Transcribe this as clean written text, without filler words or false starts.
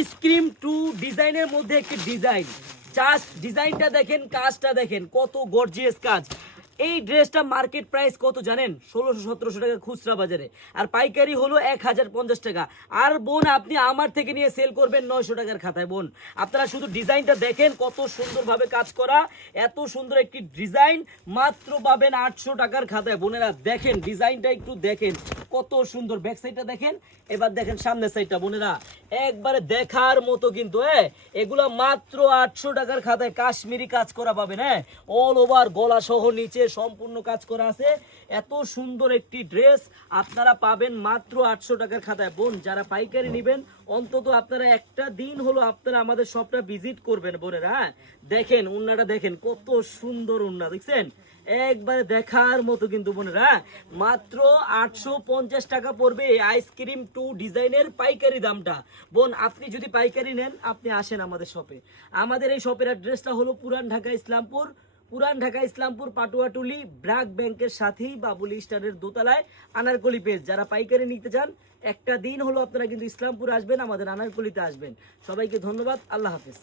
Ice cream two ডিজাইনের মধ্যে একটি ডিজাইন, জাস্ট ডিজাইনটা দেখেন, কাজটা দেখেন, কত গর্জিয়াস কাজ। এই ড্রেসটা মার্কেট প্রাইস কত জানেন? 1600-1700 টাকা খুচরা বাজারে, আর পাইকারি হলো 1050 টাকা। আর বোন আপনি আমার থেকে নিয়ে সেল করবেন 900 টাকার খাতায়। বোন আপনারা শুধু ডিজাইনটা দেখেন, কত সুন্দরভাবে কাজ করা, এত সুন্দর একটি ডিজাইন মাত্র পাবেন 800 টাকার খাতায়। বোনেরা দেখেন ডিজাইনটা একটু দেখেন, কত সুন্দর। ব্যাক সাইডটা দেখেন, এবার দেখেন সামনের সাইডটা। বোনেরা একবারে দেখার মতো কিন্তু, এগুলা মাত্র 800 টাকার খাতায় কাশ্মীরি কাজ করা পাবেন। অল ওভার গলা সহ নিচে সম্পূর্ণ কাজ করা আছে। এত সুন্দর একটি ড্রেস আপনারা পাবেন মাত্র 800 টাকার খাতায়। বোন যারা পাইকারি নেবেন, অন্তত আপনারা একটা দিন হলো আপনারা আমাদের শপটা ভিজিট করবেন। বোনেরা দেখেন উন্নাটা দেখেন, কত সুন্দর উন্না, দেখছেন একবারে দেখার মতো কিন্তু। বোনেরা মাত্র 850 টাকা পড়বে আইসক্রিম টু ডিজাইনের পাইকারি দামটা। বোন আপনি যদি পাইকারি নেন, আপনি আসেন আমাদের শপে। আমাদের এই শপের অ্যাড্রেসটা হলো পুরান ঢাকা ইসলামপুর পাটুয়াটুলি ব্র্যাক ব্যাংকের সাথেই বাবুলি স্টারের দোতলায় আনারকলি পেজ। যারা পাইকারি নিতে চান, একটা দিন হলো আপনারা কিন্তু ইসলামপুর আসবেন, আমাদের আনারকলিতে আসবেন। সবাইকে ধন্যবাদ, আল্লাহ হাফেজ।